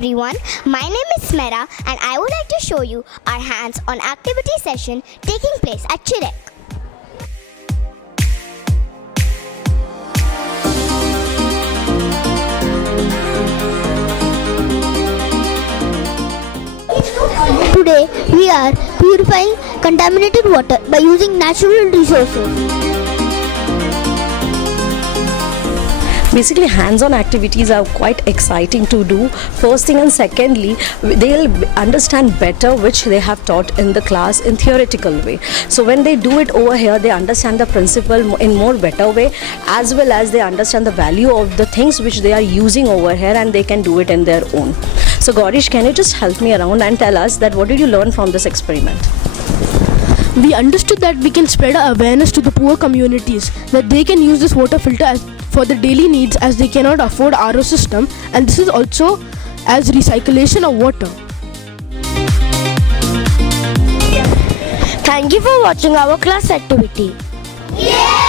everyone, my name is Smera and I would like to show you our hands-on activity session taking place at CHIREC. Today we are purifying contaminated water by using natural resources. Basically, hands-on activities are quite exciting to do. First thing, and secondly, they'll understand better which they have taught in the class in theoretical way. So when they do it over here, they understand the principle in more better way, as well as they understand the value of the things which they are using over here, and they can do it in their own. So Gaurish, can you just help me around and tell us that what did you learn from this experiment? We understood that we can spread our awareness to the poor communities, that they can use this water filter for their daily needs as they cannot afford RO system, and this is also as recyclation of water. Thank you for watching our class activity. Yeah!